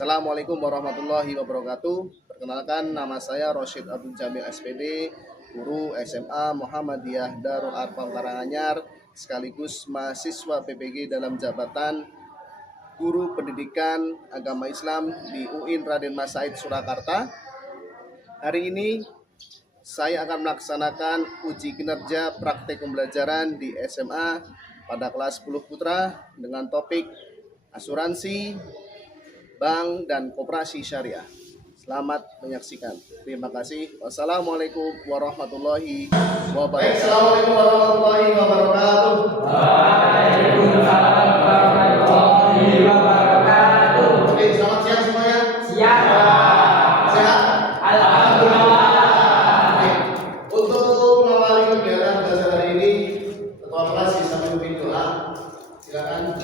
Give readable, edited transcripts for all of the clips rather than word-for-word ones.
Assalamualaikum warahmatullahi wabarakatuh. Perkenalkan, nama saya Rosyid Abdul Jamil SPD, guru SMA Muhammadiyah Darul Arqam Karanganyar, sekaligus mahasiswa PPG dalam jabatan Guru Pendidikan Agama Islam di UIN Raden Mas Said Surakarta. Hari ini saya akan melaksanakan uji kinerja praktek pembelajaran di SMA pada kelas 10 Putra dengan topik asuransi, bank, dan koperasi syariah. Selamat menyaksikan. Terima kasih. Wassalamualaikum warahmatullahi wabarakatuh. Assalamualaikum warahmatullahi wabarakatuh. Waalaikumsalam warahmatullahi wabarakatuh. Oke, selamat siang semuanya. Siang. Sehat? Alhamdulillah. Oke. Untuk mengawali kegiatan belajar hari ini, ketua kelas bisa memimpin doa. Silakan.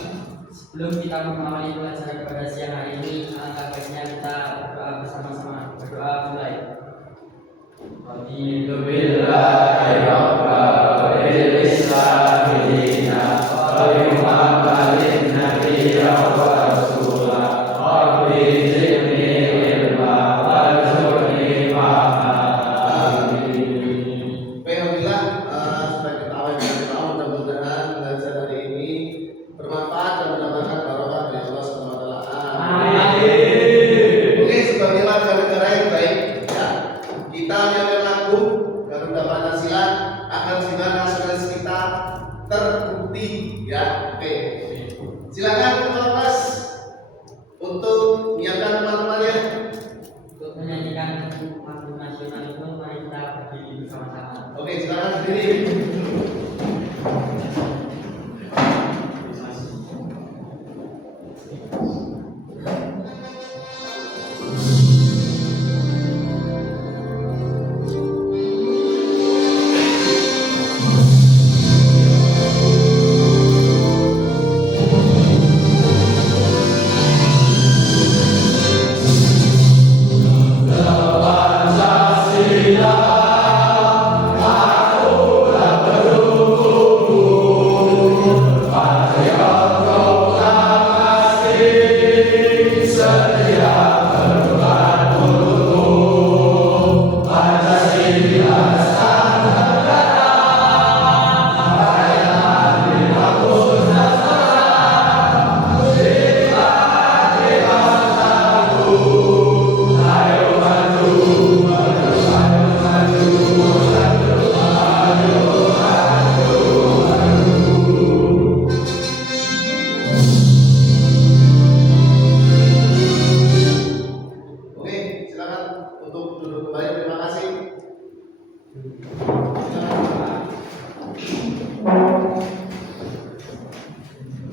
Sebelum kita mengawali pelajaran pada siang hari ini, alangkah baiknya kita berdoa bersama-sama. Berdoa mulai. Terbukti ya. Oke. Silakan ketua kelas untuk menyiapkan teman-temannya. Untuk menyanyikan lagu nasional itu, mari kita berdiri bersama-sama. Oke, silakan berdiri.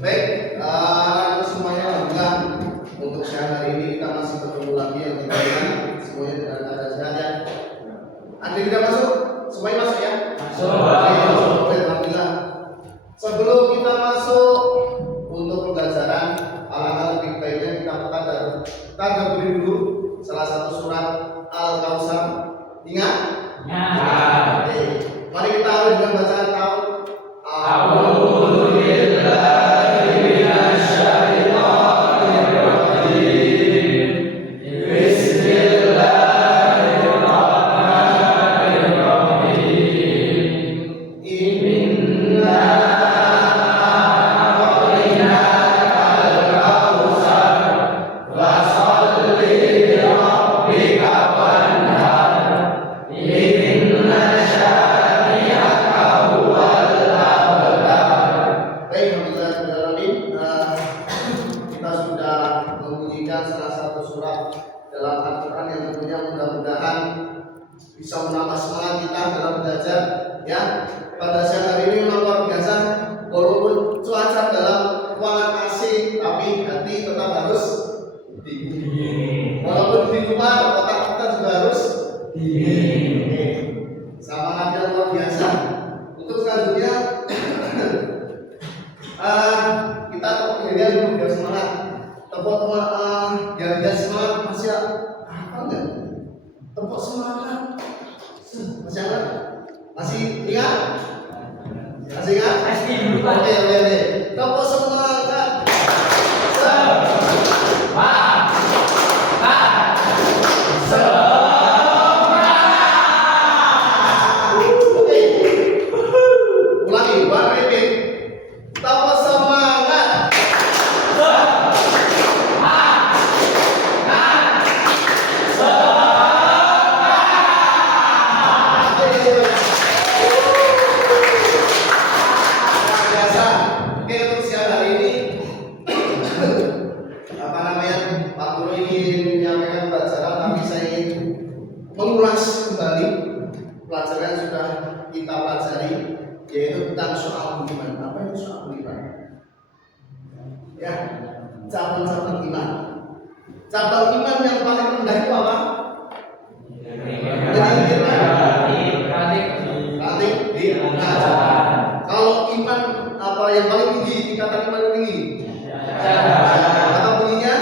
Baik, semuanya alhamdulillah untuk siang hari ini kita masih bertemu lagi yang tentunya semuanya dengan keadaan sehat ya. Anda tidak masuk? Semuanya masuk ya? Masuk. Oke, alhamdulillah. Sebelum kita masuk untuk pembelajaran, alangkah lebih baiknya kita beri dulu salah satu surat Al-Kautsar. Ingat? Ya. Oke. Mari kita awali dengan bacaan A'udzu billahi Alamin. Kita sudah membunyikan salah satu surat dalam Al-Quran yang tentunya mudah-mudahan bisa menambah semangat kita dalam belajar. Ya, pada siang hari ini memang luar biasa. Walaupun cuaca dalam ruangan AC, tapi hati tetap harus dingin. Walaupun di luar, otak kita juga harus dingin. Semangatnya luar biasa. Untuk selanjutnya kita kemudian biar semangat. Tepuk biar semangat masih apa enggak? Tepuk semangat. Masih apa? Masih ingat? Masih ingat? Pasti lupa. Oke. Tepuk semangat. Ulangi, one repeat. Tepuk semangat. Biasa. Oke, untuk siang hari ini apa namanya, Pak Guru ingin menyampaikan pelajaran, tapi saya ingin mengulas kembali pelajaran yang sudah kita pelajari, yaitu tentang soal iman. Apa itu soal iman? Ya, cabang-cabang iman. Cabang iman yang paling rendah itu apa? Rating di kalau iman apa yang paling tinggi, tingkatan iman yang tinggi? Apa bunyinya?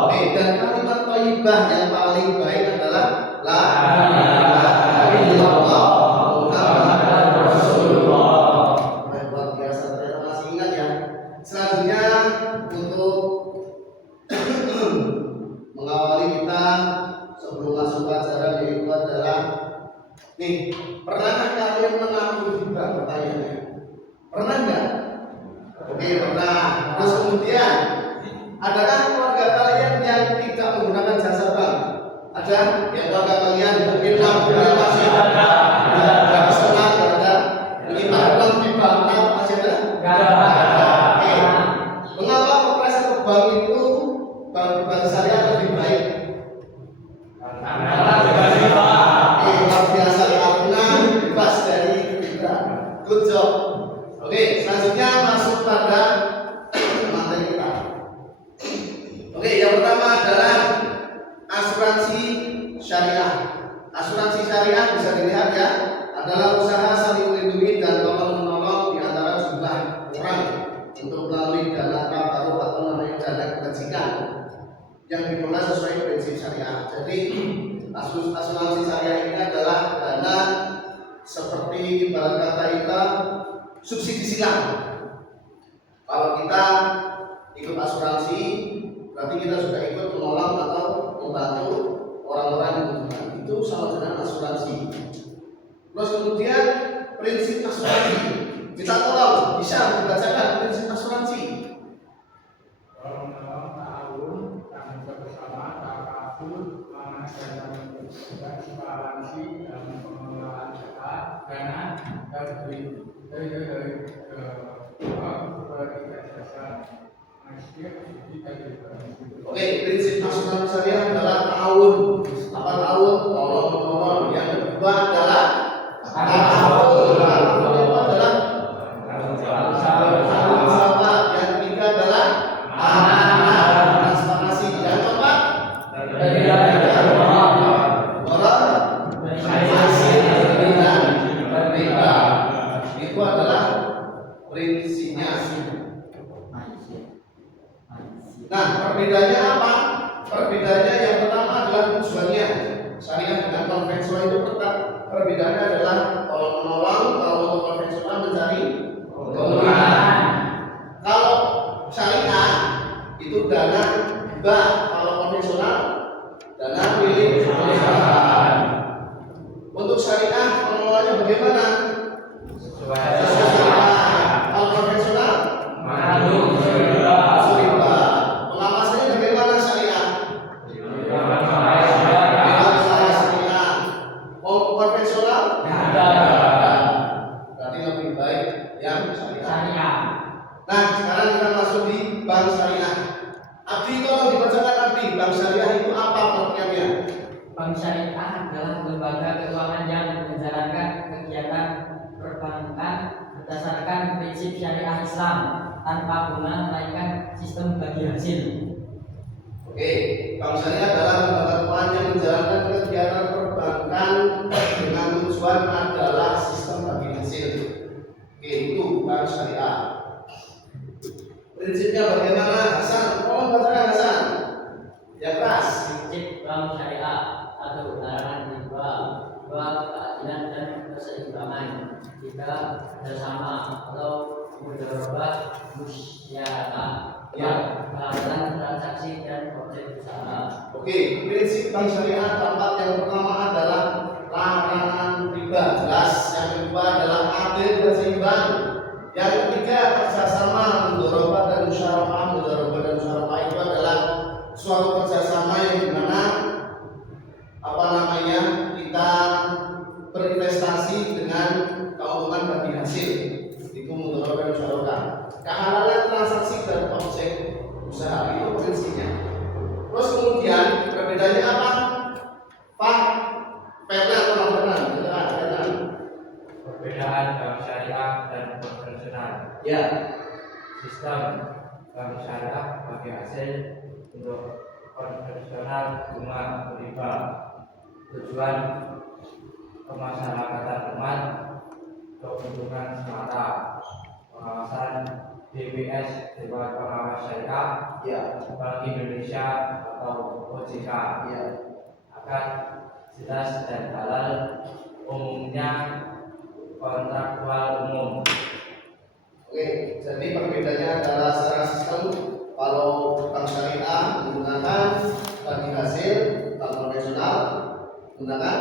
Oke, dan kalimat thayyibah yang paling baik adalah la ilaha illallah Muhammadur Rasulullah. Luar biasa, ternyata masih ingat ya. Selanjutnya untuk mengawali kita sebelum masuk pelajaran yaitu adalah nih, pernahkah kalian mengaku riba? Pertanyaannya, pernah nggak? Oke, pernah. Terus kemudian, adakah keluarga kalian yang tidak menggunakan jasa bank? Ada? Yang keluarga kalian mungkin tabungan masih ada, senang ada, menyimpan uang di bank masih ada? Oke. Mengapa operasi ke bank itu bank berbasis syariah lebih baik? Oke, luar biasa, karena bebas dari riba. Good job. Oke, selanjutnya masuk pada materi kita. Oke, yang pertama adalah asuransi syariah. Asuransi syariah bisa dilihat ya, adalah usaha saling melindungi dan tolong menolong di antara jumlah orang untuk melalui dana baru atau namanya dana kebajikan yang dikelola sesuai prinsip syariah. Jadi asuransi syariah ini adalah dana seperti ibarat kata kita subsidi silang. Kalau kita ikut asuransi, berarti kita sudah ikut menolong atau membantu orang-orang yang membutuhkan. Itu sama dengan asuransi. Terus kemudian prinsip asuransi, kita tolong bisa dibacakan prinsip asuransi. Oke, prinsip asuransi syariah adalah tahun. Apa tahun? Tolong. Yang kedua adalah tahun. Yang kedua adalah tanggung jawab. Yang ketiga adalah amanah, transparansi. Yang keempat berbeda. Itu adalah prinsipnya. Nah, perbedaannya apa? Perbedaannya yang pertama adalah tujuannya. Syariah dengan konvensional itu tetap perbedaannya adalah tolong menolong, kalau untuk konvensional mencari keuntungan. Kalau syariah itu dana hibah, kalau konvensional dana milik perusahaan. Untuk syariah pengelolanya bagaimana? Kalau konvensional riba. Pengawasannya bagaimana syariah? Konvensional konvensional? Ada. Berarti lebih baik yang syariah. Syariah. Nah, sekarang kita masuk di bank syariah. Abdi, tolong dibacakan Abdi, bank syariah itu apa pengertiannya? Bank syariah adalah lembaga keuangan yang menjalankan kegiatan perbankan berdasarkan prinsip syariah Islam tanpa bunga melainkan sistem bagi hasil. Oke, bank syariah adalah lembaga keuangan yang menjalankan kegiatan perbankan dengan tujuan adalah sistem bagi hasil. Oke, itu bank syariah. Prinsipnya bagaimana, Hasan? Tolong bacakan Hasan. Ya keras. Prinsip bank syariah: satu, larangan riba; dua, keadilan dan keseimbangan; tiga, kerjasama atau mudharabah musyarakah; Ya. keadilan transaksi dan objek usaha. Oke, prinsip bank syariah tempat yang pertama adalah larangan riba, jelas. Yang kedua adalah adil dan seimbang. Yang ketiga kerjasama, mudharabah dan musyarakah. Mudharabah dan musyarakah itu adalah suatu kerjasama yang dimana kita berinvestasi dengan keuntungan bagi hasil. Itu mudharabah dan musyarakah. Kehalalan transaksi dan objek usaha itu prinsipnya. Terus kemudian perbedaannya apa? Pak Fernan, Pak Fernan. Perbedaan bank syariah dan konvensional. Ya. Sistem bank syariah bagi hasil, untuk konvensional bunga riba. Tujuan kemasyarakatan umat, keuntungan semata. Pengawasan DBS, Dewan Pengawas Syariah, Ya. Bank Indonesia atau OJK, Ya. agar jelas dan halal. Umumnya kontraktual umum. Oke, jadi perbedaannya adalah secara sistem. Kalau bank syariah menggunakan bagi hasil, bank konvensional menggunakan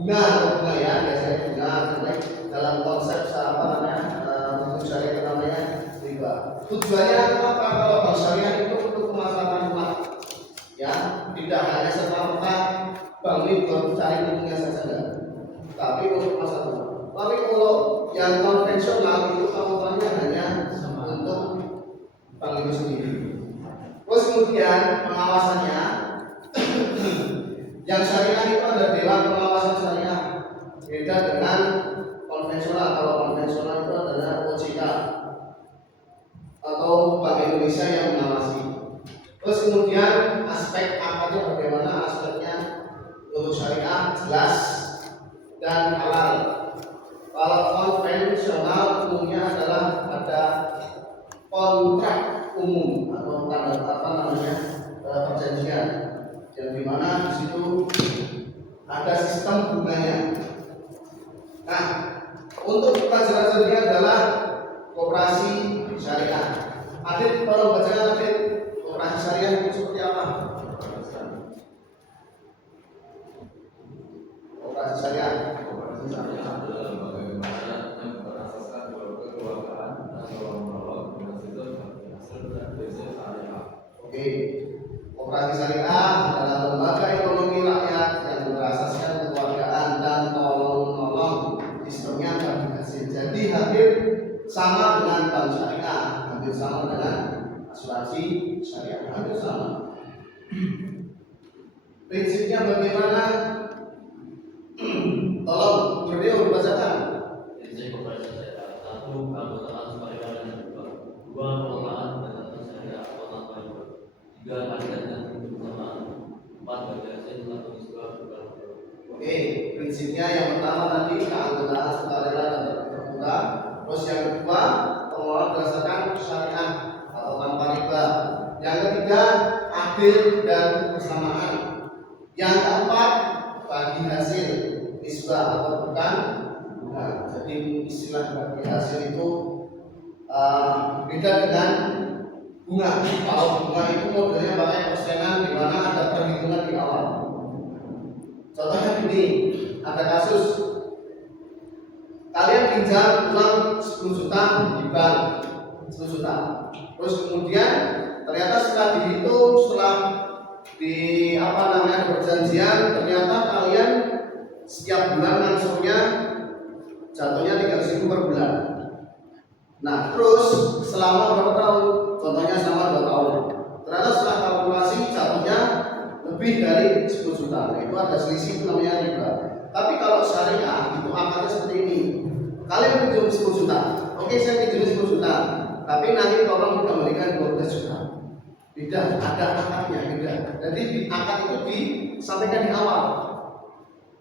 bunga ya, biasanya bunga dalam konsep hukum syariah namanya riba. Tujuannya apa? Kalau bank syariah itu untuk kemaslahatan umat, ya, tidak hanya serta-merta bank ini buat cari untungnya saja, enggak, tapi untuk masalah umat. Tapi kalau yang konvensional itu keuntungannya hanya untuk bank itu sendiri. Terus kemudian pengawasannya, yang syariah itu ada dewan pengawasan syariah, beda dengan konvensional. Kalau konvensional itu adalah OJK atau Bank Indonesia yang mengawasi. Terus kemudian aspek akarnya bagaimana? Aspeknya untuk syariah jelas dan halal. Kalau konvensional umumnya adalah ada kontrak umum atau perjanjian, yang dimana di situ ada sistem bunganya. Nah, untuk pelajaran ini adalah koperasi syariah. Adit, tolong bacakan Adit, koperasi syariah itu seperti apa? Koperasi syariah. adalah lembaga keuangan yang berasaskan kekeluargaan dan tolong-menolong dengan sistem hasil dan prinsip syariah. Oke, koperasi syariah adalah lembaga ekonomi rakyat yang berasaskan kekeluargaan dan tolong-menolong, sistemnya bagi hasil. Jadi hampir sama dengan bank syariah, hampir sama dengan asuransi syariah, hampir sama. Prinsipnya bagaimana? Tolong Bro dibacakan. Prinsip koperasi syariah: satu, keanggotaan syariah dan riba; dua, pengelolaan dana syariah atau tanpa riba; tiga, keadilan dan kebersamaan; empat, bagi hasil atau nisbah bukan. Oke, prinsipnya yang pertama tadi keanggotaan sukarela dan terbuka. Terus yang kedua pengelolaan berdasarkan syariah atau tanpa riba. Yang ketiga adil dan kebersamaan. Yang keempat bagi hasil nisbah atau bukan. Nah, jadi istilah bagi hasil itu beda dengan bunga. Kalau bunga itu modelnya pakai persenan di mana ada perhitungan di awal. Contohnya begini, ada kasus kalian pinjam uang 10 juta di bank, 10 juta. Terus kemudian ternyata setelah dihitung, setelah di apa namanya perjanjian, ternyata kalian setiap bulan langsungnya jatuhnya 300.000 per bulan. Nah, terus selama berapa tahun? Contohnya selama 2 tahun. Ternyata setelah kalkulasi jatuhnya lebih dari 10 juta. Nah, itu ada selisih, itu namanya riba. Tapi kalau syariah itu akarnya seperti ini. Kalian pinjam 10 juta. Oke, saya pinjam 10 juta. Tapi nanti tolong dikembalikan 12 juta. Beda, ada akarnya, beda. Jadi di akad itu disampaikan di awal.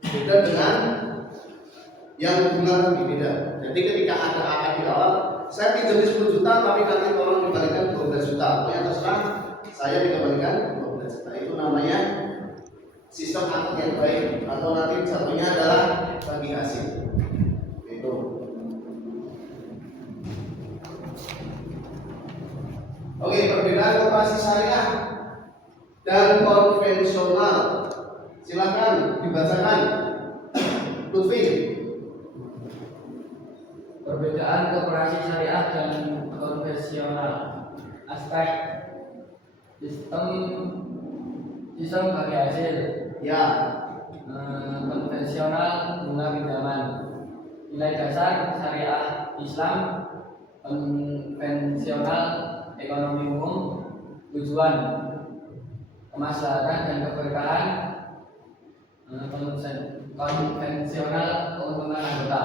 Beda dengan yang bunga lebih beda. Jadi ketika ada akad di awal, saya pinjam 10 juta tapi nanti tolong dikembalikan 12 juta. Pokoknya terserah, saya dikembalikan 12 juta. Itu namanya sistem akad yang baik, atau nanti jatuhnya adalah bagi hasil. Itu. Oke, perbedaan koperasi syariah dan konvensional. Silakan dibacakan. Lutfi. Perbedaan koperasi syariah dan konvensional. Aspek sistem bagi hasil. Ya. Konvensional bunga pinjaman. Nilai dasar syariah Islam. Konvensional ekonomi umum. Tujuan kemaslahatan dan keberkahan. Konvensional keuntungan anggota.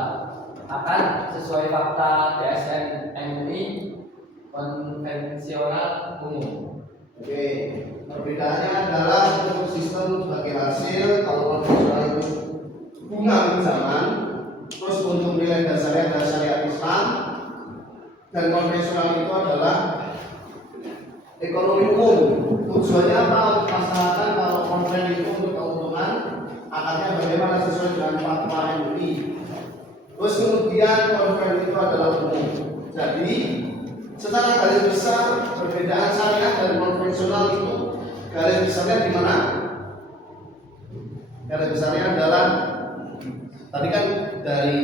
Akan sesuai fakta DSN MUI konvensional umum. Oke, perbedaannya adalah untuk sistem sebagai hasil. Kalau konvensional itu bunga pinjaman, terus untuk nilai dasarnya adalah syariat Islam, dan konvensional itu adalah ekonomi umum. Tujuannya apa? Untuk masyarakat. Kalau konven itu untuk keuntungan, akarnya bagaimana sesuai dengan fatwa MUI. Terus kemudian konven itu adalah umum. Jadi secara garis besar perbedaan syariah dan konvensional itu garis besarnya di mana? Garis besarnya adalah tadi kan dari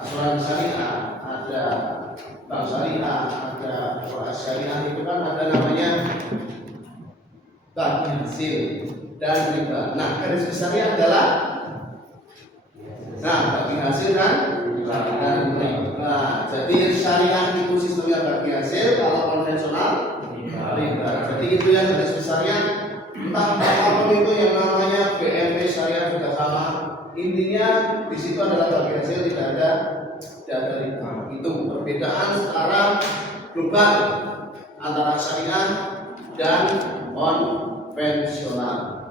asuransi syariah, ada bank syariah, ada koperasi syariah, itu kan ada namanya bagi hasil dan riba. Nah, garis besarnya adalah bagi hasil dan riba. Nah, jadi syariah itu sistemnya bagi hasil, kalau konvensional riba. Jadi itu yang garis besarnya. Entah apapun itu yang namanya BMP syariah juga sama. Intinya di situ adalah bagi hasil, tidak ada riba. Itu perbedaan secara global antara syariah dan konvensional.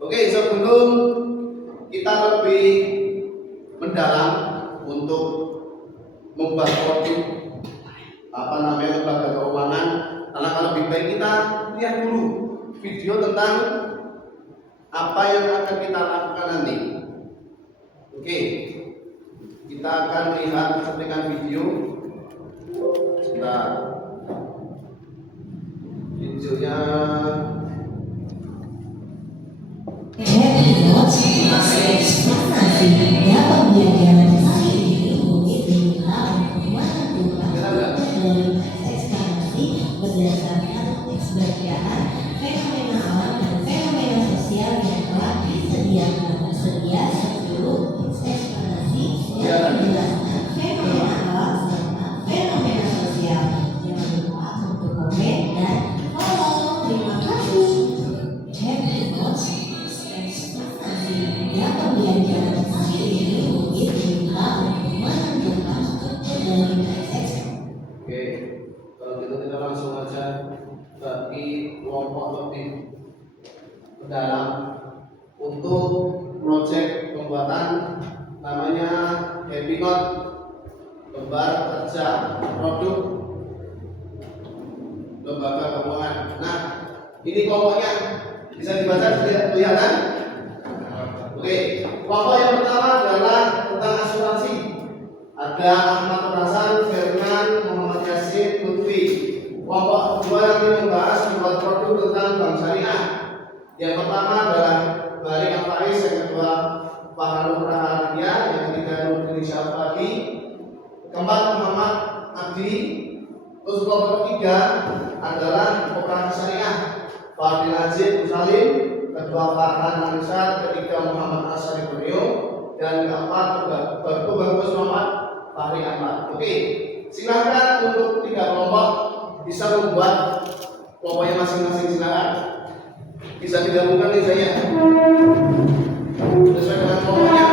Oke, sebelum kita lebih mendalam untuk membahas topik lembaga keuangan, alangkah lebih baik kita lihat dulu video tentang apa yang akan kita lakukan nanti. Oke, kita akan lihat cuplikan video. Sebentar, videonya. Berdasarkan kebahagiaan, fenomena alam dan fenomena sosial yang telah disediakan tersedia sebelum ekspektasi yang menjelaskan fenomena alam serta fenomena sosial yang berupa untuk komen dan follow. Terima kasih. Happy Notes ekspektasi yang pembelajaran kali ini mungkin juga menentukan dari teks. Oke, kalau gitu kita langsung aja bagi kelompok lebih mendalam untuk proyek pembuatan namanya Happy Note, lembar kerja produk lembaga keuangan. Nah, ini kelompoknya bisa dibaca, kelihatan? Oke, kelompok yang pertama adalah tentang asuransi. Ada Ahmad Hasan, Firman, Muhammad Yasin, Lutfi. Kelompok kedua yang membahas membuat produk tentang bank syariah. Yang pertama adalah Bari Al-Faiz, yang kedua Fahrul Rahardiya, yang ketiga Nurdin Syafaqi, keempat Muhammad Abdi. Terus kelompok ketiga adalah koperasi syariah. Fahri Najib Musalim, kedua Farhan Anissa, ketiga Muhammad Asari Borneo, dan keempat Bagus Muhammad Fahri Ahmad. Oke, silakan untuk 3 kelompok bisa membuat kelompoknya masing-masing. Silakan bisa digabungkan nih saya sesuai dengan kelompoknya.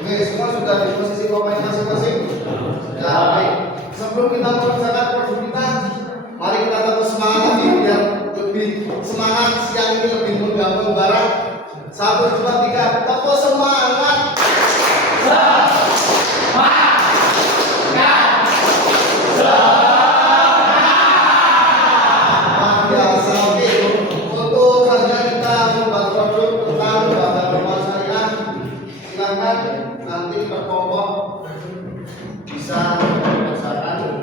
Oke, semua sudah di posisi kelompoknya masing-masing. Ya, baik. Sebelum kita mengerjakan produk kita, mari kita tetap semangat lagi biar lebih semangat siang ini lebih menggabung barang. 1, 2, 3, tepuk semangat. Biasa, oke. Untuk selanjutnya kita membuat produk tentang bahan rumah syariah. Silakan nanti per kelompok bisa mengerjakan.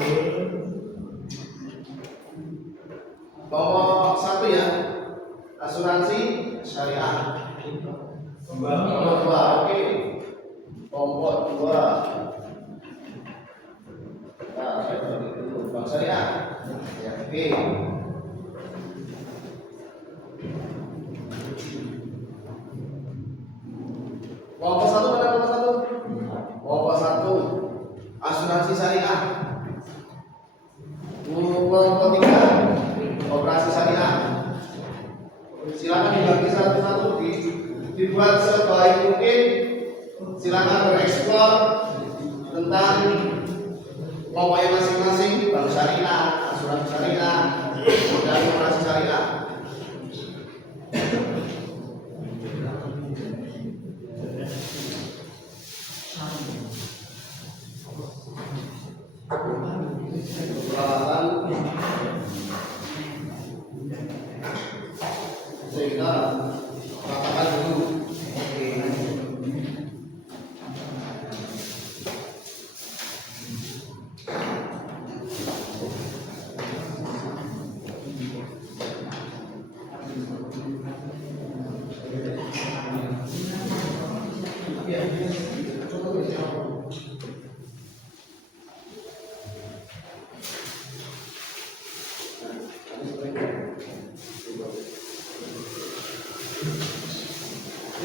Kelompok 1 ya, asuransi syariah. Kelompok 2, oke. Kelompok 2. Nah, saya bagi dulu bank syariah. Ya, oke. Kelompok 1 mana kelompok 1? Kelompok 1 asuransi syariah. Kelompok 3 operasi syariah. Silakan dibagi satu-satu, dibuat sebaik mungkin. Silakan bereksplor tentang kelompoknya masing-masing, bank syariah, asuransi syariah, dan operasi syariah. Peralatan sehingga katakan dulu.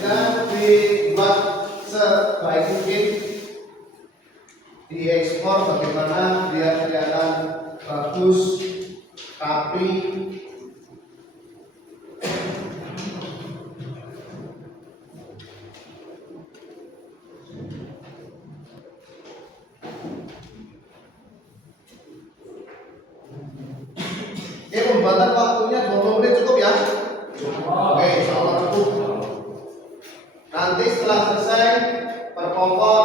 Ya, dibuat sebaik mungkin, diekspor bagaimana biar kelihatan bagus, rapi. Oke, pembuatan waktunya 20 menit cukup ya? Oke, insya Allah cukup. Nanti setelah selesai per kelompok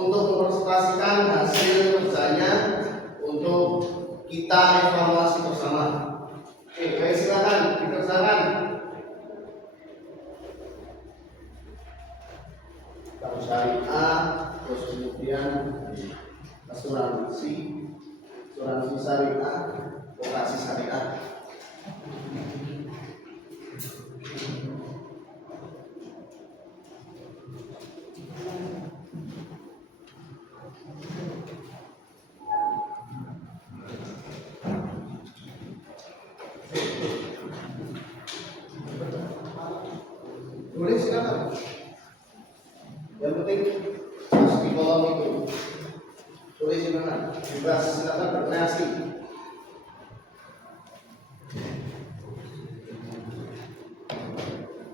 untuk mempresentasikan hasil kerjanya untuk kita evaluasi bersama. Oke, baik, silakan dikerjakan. Bank syariah, terus kemudian asuransi syariah, operasi syariah. Boleh silakan. Yang penting harus di kolom itu. Tulis di mana? Bebas, silakan berkreasi.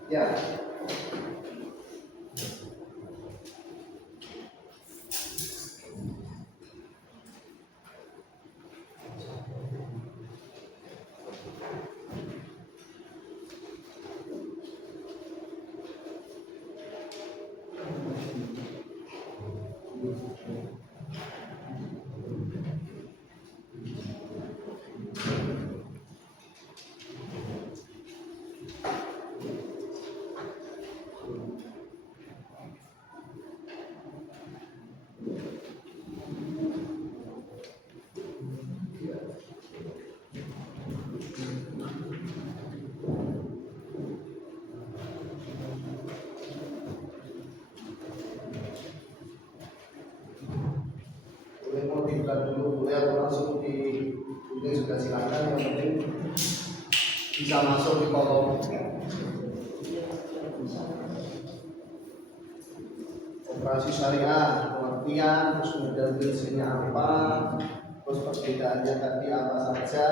Ya. dulu boleh atau langsung di ini sudah silakan, yang penting bisa masuk di kolom operasi syariah, pengertian, terus kemudian prinsipnya apa, terus perbedaannya tadi apa saja,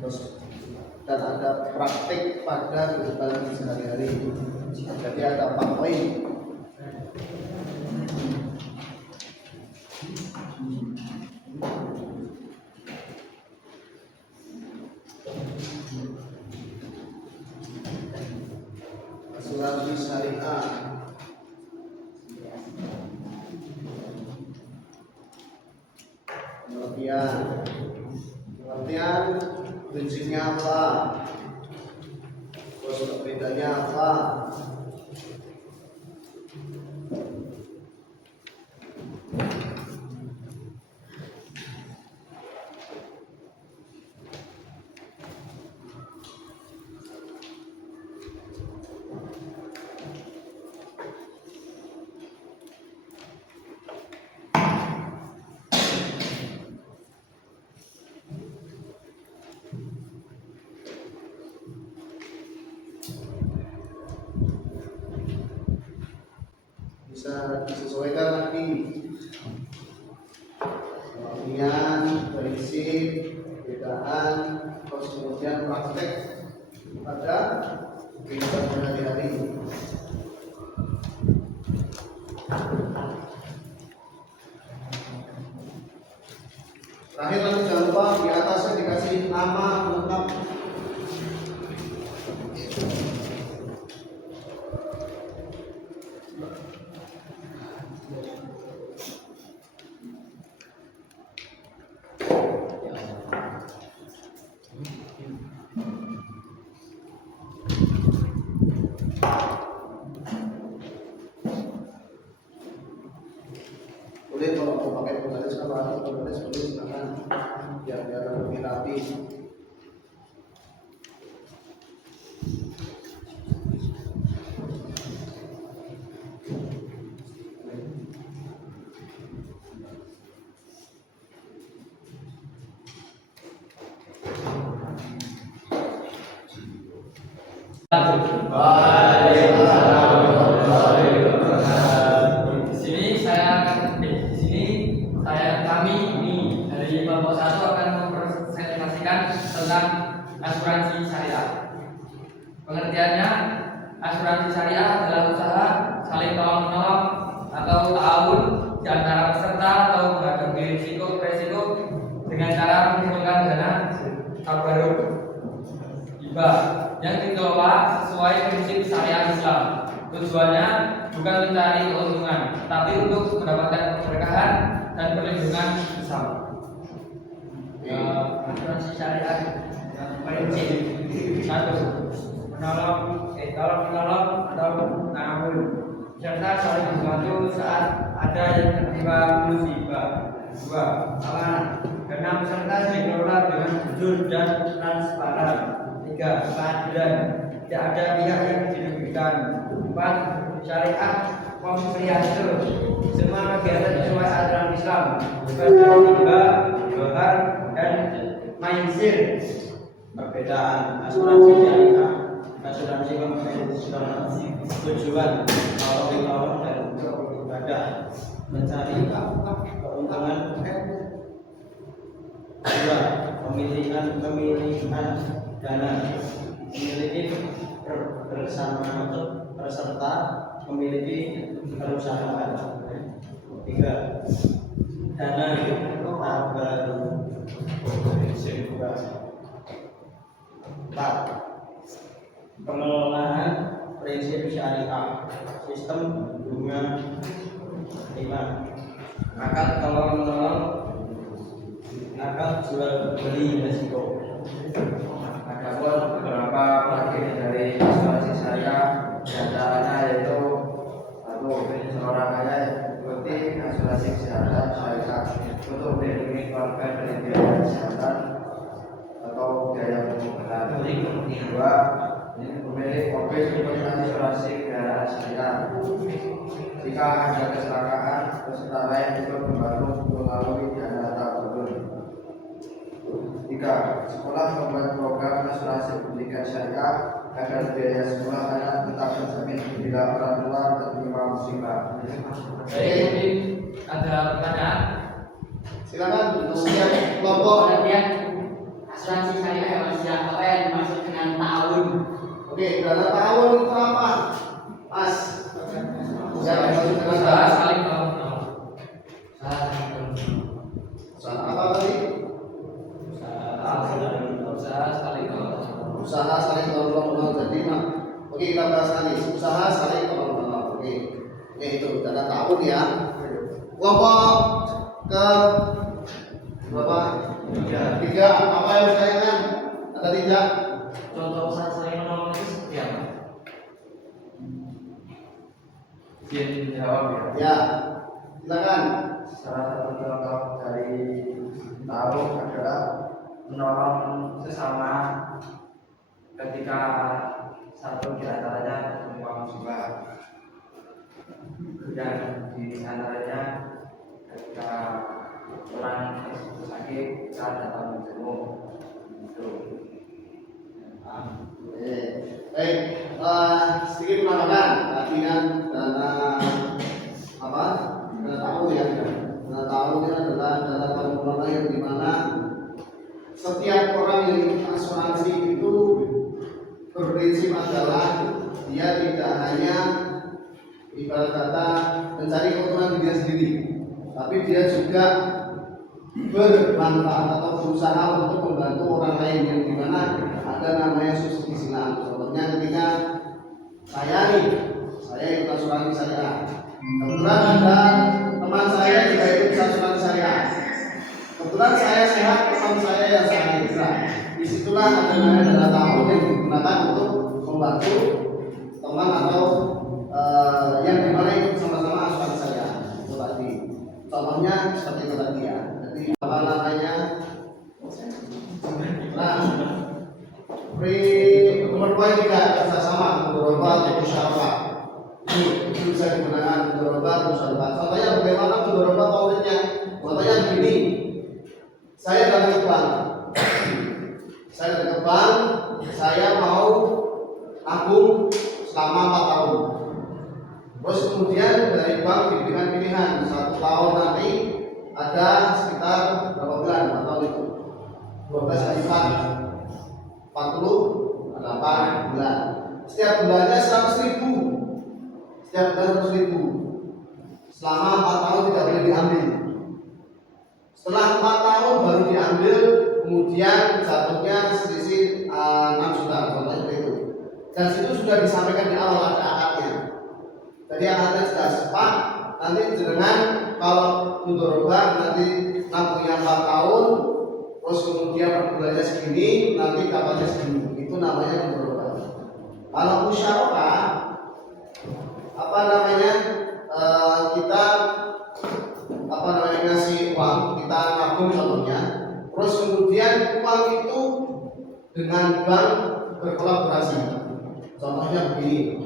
terus dan ada praktik pada kehidupan sehari-hari. Jadi ada 4 poin. Asuransi syariah, pengertian prinsipnya apa, terus perbedaannya apa, bisa disesuaikan lagi pengertian, prinsip, perbedaan, terus kemudian praktek pada kehidupan sehari-hari. Terakhir nanti jangan lupa di atasnya dikasih nama lengkap. Boleh kalau mau pakai tulis, kalau ada tulis boleh silakan, biar lebih rapi. Kami dari kelompok 1 akan mempresentasikan tentang asuransi syariah. Pengertiannya, asuransi syariah adalah usaha saling tolong-menolong atau ta'awun di antara peserta atau menghadapi risiko dengan cara mengumpulkan dana tabarruk hibah yang dikelola sesuai prinsip syariah Islam. Tujuannya bukan mencari keuntungan, tapi untuk mendapatkan keberkahan dan perlindungan bersama. Asuransi syariah yang prinsip 1. Tolong menolong atau ta'awun serta saling membantu saat ada yang tertimpa musibah. 2. Amanah, karena peserta dikelola dengan jujur dan transparan. 3. Keadilan, tidak ada pihak yang dirugikan. 4. Syariah komprehensif, semua kegiatan sesuai aturan Islam, bukan riba, dohar, dan maisir. Perbedaan asuransi syariah, asuransi konvensional, tujuan tolong dan ibadah, mencari keuntungan. 2. Pemilikan dana, memiliki bersama peserta, memiliki perusahaan. 3. Dana tabarruk. 4. Pengelolaan prinsip syariah, sistem bunga. 5. Akad tolong menolong, Akad jual beli resiko. Adapun beberapa bagian dari asuransi syariah diantaranya yaitu 1. Seorang kaya mengikuti asuransi kesehatan syariah untuk melindungi keluarga dari biaya kesehatan atau biaya pengobatan. 2. Pemilik mobil mengikuti asuransi kendaraan syariah. Jika ada kecelakaan, peserta lain ikut membantu melalui dana tabungan. 3. Sekolah membuat program asuransi pendidikan syariah agar biaya sekolah anak tetap terjamin bila orang tua tertimpa musibah. Baik, mungkin ada pertanyaan. Silakan untuk setiap kelompok. Perhatian, asuransi syariah ya Mas, apa yang dimaksud dengan ta'awun? Oke, dana tahun itu apa? Mas. Siapa yang maksud dengan Usaha dana? saling tolong-menolong. Usaha saling tolong-menolong. Usaha apa tadi? Usaha saling tolong-menolong. Usaha saling tolong-menolong. Jadi, oke kita bahas nanti. Usaha saling tolong-menolong. Oke, itu dana tahun ya. Kelompok ke berapa? 3. Apa yang ditanyakan? Ada tidak? Contoh usaha saling menolong itu seperti apa? Izin jawab ya. Ya, silakan. Salah satu contoh dari taruh adalah menolong sesama ketika satu di antaranya tertimpa musibah, dan di antaranya ketika orang sakit saat datang menjenguk. Itu. Baik, sedikit menambahkan artinya dana apa? Dana tahun ya. Dana tahun ini adalah dana tahun yang dimana setiap orang yang ikut asuransi itu berprinsip adalah dia tidak hanya ibarat kata mencari keuntungan dirinya sendiri, tapi dia juga bermanfaat atau berusaha untuk membantu orang lain yang dimana ada namanya subsidi Islam. Contohnya ketika saya ikut asuransi syariah, kebetulan ada teman saya juga ikut asuransi syariah, kebetulan saya sehat, teman saya yang sakit. Disitulah ada namanya dana tahun yang digunakan untuk membantu teman atau yang dimana ikut sama-sama asuransi syariah. Itu tadi contohnya seperti itu tadi ya. Jadi apa namanya? Nah, nomor 2 juga kerjasama mudharabah atau musyawarah. Itu bisa digunakan mudharabah atau musyawarah. Contohnya bagaimana mudharabah konkretnya? Contohnya begini, saya datang ke bank, saya mau tabung selama 4 tahun. Terus kemudian dari bank diberikan pilihan 1 tahun nanti ada sekitar berapa bulan? 4 tahun itu 12 kali 4 48 bulan. Setiap bulannya 100.000. Setiap bulan 100.000. Selama 4 tahun tidak boleh diambil. Setelah 4 tahun baru diambil, kemudian jatuhnya selisih 6 juta, contohnya seperti itu. Dan situ sudah disampaikan di awal ada akadnya. Jadi akadnya jelas, Pak, nanti jenengan kalau mudharabah nanti nabungnya 4 tahun, terus kemudian per bulannya segini, nanti dapatnya segini. Itu namanya mudharabah. Kalau musyawarah, apa namanya? Kita ngasih uang, kita nabung contohnya, terus kemudian uang itu dengan bank berkolaborasi. Contohnya begini,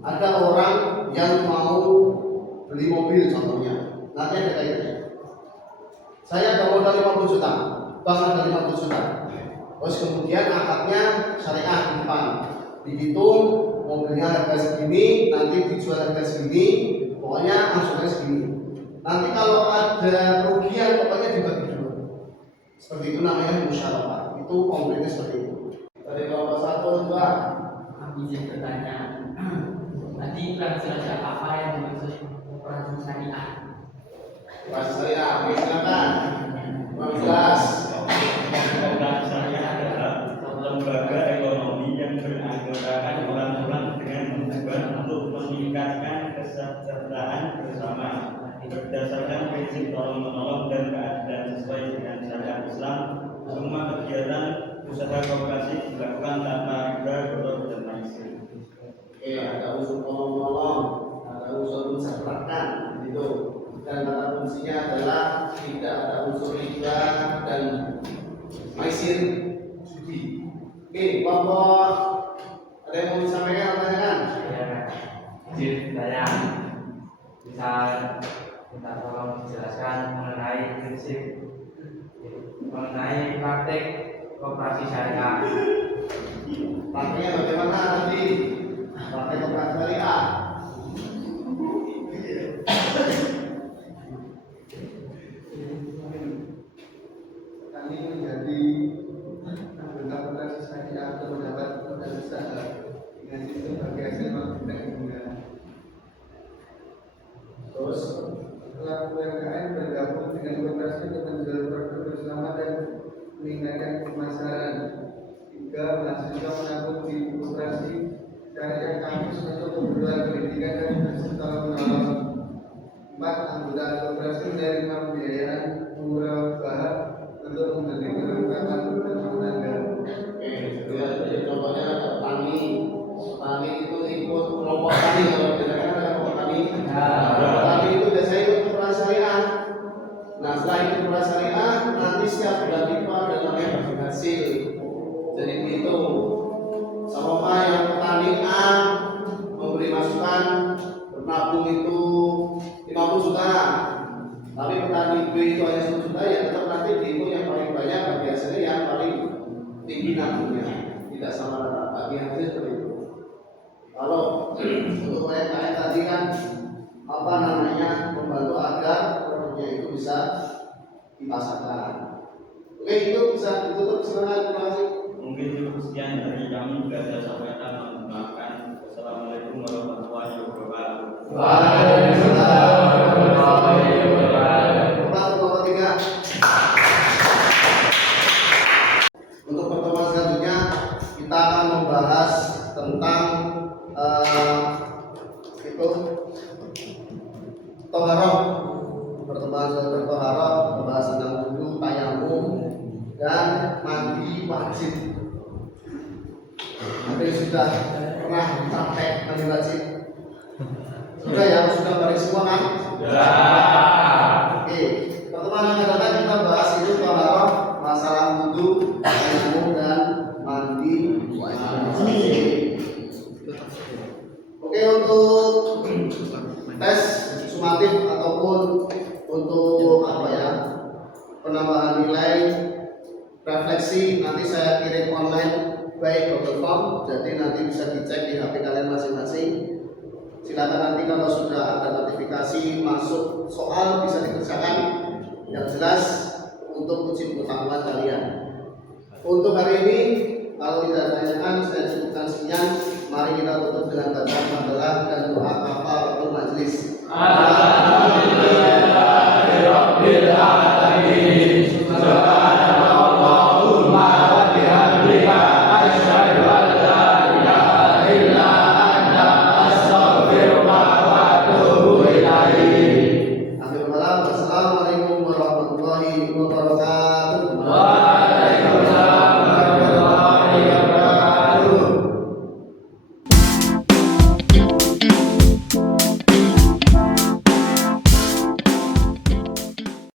ada orang yang mau beli mobil contohnya, nanti ada kaitannya. Saya ada modal 50 juta, bank ada 50 juta. Terus kemudian akadnya syariah di depan, dihitung mobilnya harga segini, nanti dijual harga segini, pokoknya angsurannya segini. Nanti kalau ada kerugian pokoknya dibagi dulu. Seperti itu namanya musyawarah. Itu konkretnya seperti itu. Dari kelompok 1, 2. Aku izin bertanya. Tadi kurang jelas apa yang dimaksud operasi syariah? Operasi syariah, oke silakan. Kurang jelas. Operasi syariah adalah lembaga ekonomi yang beranggotakan orang-orang dengan tujuan untuk meningkatkan kesejahteraan bersama berdasarkan prinsip tolong menolong dan keadilan sesuai dengan syariat Islam. Semua kegiatan usaha koperasi dilakukan tanpa riba, kotor dan maisir. Ada unsur tolong-menolong, ada unsur mensejahterakan, gitu. Dan kata kuncinya adalah tidak ada unsur riba dan maisir judi. Oke, kelompok ada yang mau disampaikan atau tanyakan? Ya. Hidayah. Bisa minta tolong dijelaskan mengenai prinsip mengenai praktek koperasi syariah. Prakteknya bagaimana nanti? Praktek koperasi syariah. Kami menjadi anggota koperasi syariah atau mendapat modal usaha dengan sistem bagi hasil tidak guna. Terus setelah UMKM bergabung dengan koperasi untuk menjual produk bersama dan meningkatkan pemasaran. 3. Mahasiswa menabung di koperasi syariah kampus untuk kebutuhan pendidikan dan bersetahun menolong. 4. Anggota koperasi menerima pembiayaan murah untuk membeli perlengkapan rumah tangga. Oke, jadi contohnya ada petani. Petani itu ikut kelompok tani, kalau tidak kan ada kelompok tani. Petani itu biasanya ikut koperasi syariah. Nah, setelah ikut koperasi syariah, nanti setiap bulan itu ada namanya bagi hasil. Jadi itu sama yang petani A memberi masukan bernabung itu 50 juta. Tapi petani B itu hanya 10 juta, ya tetap nanti dihitung yang paling banyak bagi hasilnya yang paling tinggi nabungnya. Tidak sama rata bagi hasil seperti itu. Kalau untuk UMKM tadi kan apa namanya membantu agar produknya itu bisa dipasarkan. Oke, itu bisa ditutup, silakan. Terima kasih. Mungkin cukup sekian dari kami, juga saya sampaikan dan menggunakan. Wassalamualaikum warahmatullahi wabarakatuh. Waalaikumsalam warahmatullahi wabarakatuh. Nomor 3. Untuk pertemuan selanjutnya kita akan membahas tentang itu toharoh. Pertemuan selanjutnya toharoh membahas tentang wudu, tayamum, dan mandi wajib. Ada yang sudah pernah praktek mandi wajib? Sudah ya, sudah balik semua kan? Oke, pertemuan yang akan datang kita bahas itu toharoh, masalah wudu, tayamum, dan mandi wajib. Oke, untuk tes sumatif ataupun untuk apa ya, penambahan nilai refleksi nanti saya kirim online by Google Form, jadi nanti bisa dicek di HP kalian masing-masing. Silakan nanti kalau sudah ada notifikasi masuk soal bisa dikerjakan yang jelas untuk uji pengetahuan kalian. Untuk hari ini kalau tidak ada yang saya cukupkan sekian. Mari kita tutup dengan bacaan hamdalah dan doa kafaratul majelis.